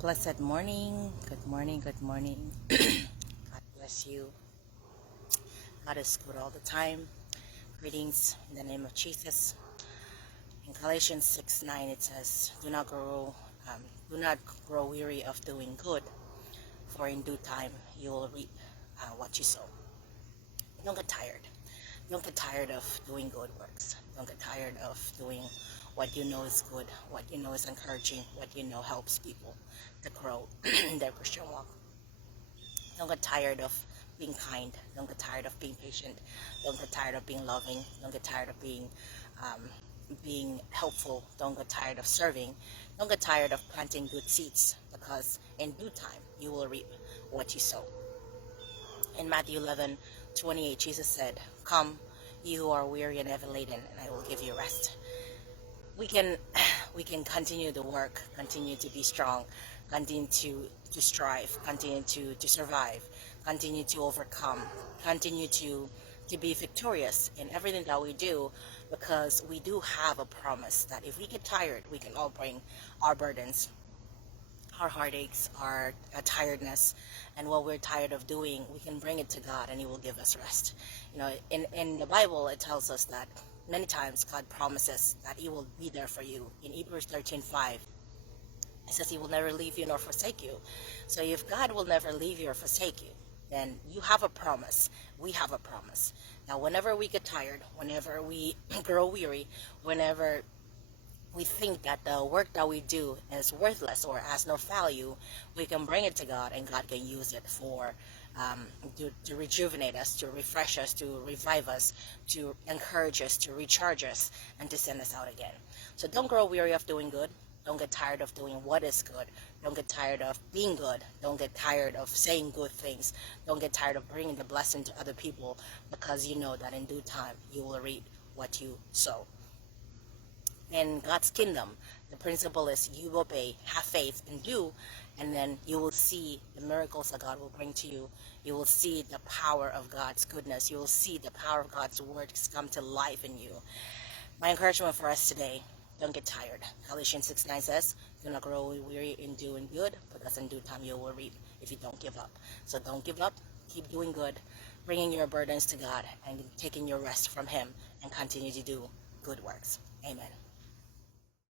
Blessed morning. Good morning. Good morning. God bless you. God is good all the time. Greetings in the name of Jesus. In Galatians 6:9 it says, um, do not grow weary of doing good, for in due time you will reap what you sow. Don't get tired. Don't get tired of doing good works. Don't get tired of doing what you know is good, what you know is encouraging, what you know helps people to grow in their Christian walk. Don't get tired of being kind. Don't get tired of being patient. Don't get tired of being loving. Don't get tired of being helpful. Don't get tired of serving. Don't get tired of planting good seeds, because in due time you will reap what you sow. In Matthew 11:28, Jesus said, "Come, you who are weary and heavy laden, and I will give you rest." We can we can continue to work, continue to be strong, continue to strive, continue to survive, continue to overcome, continue to be victorious in everything that we do, because we do have a promise that if we get tired, we can all bring our burdens, our heartaches, our tiredness, and what we're tired of doing, we can bring it to God and He will give us rest. You know, in the Bible, it tells us that many times God promises that He will be there for you. In Hebrews 13:5, it says He will never leave you nor forsake you. So if God will never leave you or forsake you, then you have a promise. We have a promise. Now, whenever we get tired, whenever we grow weary, whenever we think that the work that we do is worthless or has no value, we can bring it to God, and God can use it for to rejuvenate us, to refresh us, to revive us, to encourage us, to recharge us, and to send us out again. So don't grow weary of doing good. Don't get tired of doing what is good. Don't get tired of being good. Don't get tired of saying good things. Don't get tired of bringing the blessing to other people, because you know that in due time you will reap what you sow. In God's kingdom, the principle is you obey, have faith, and do, and then you will see the miracles that God will bring to you. You will see the power of God's goodness. You will see the power of God's words come to life in you. My encouragement for us today: don't get tired. Galatians 6:9 says, do not grow weary in doing good, because in due time you will reap if you don't give up. So don't give up. Keep doing good, bringing your burdens to God and taking your rest from Him, and continue to do good works. Amen.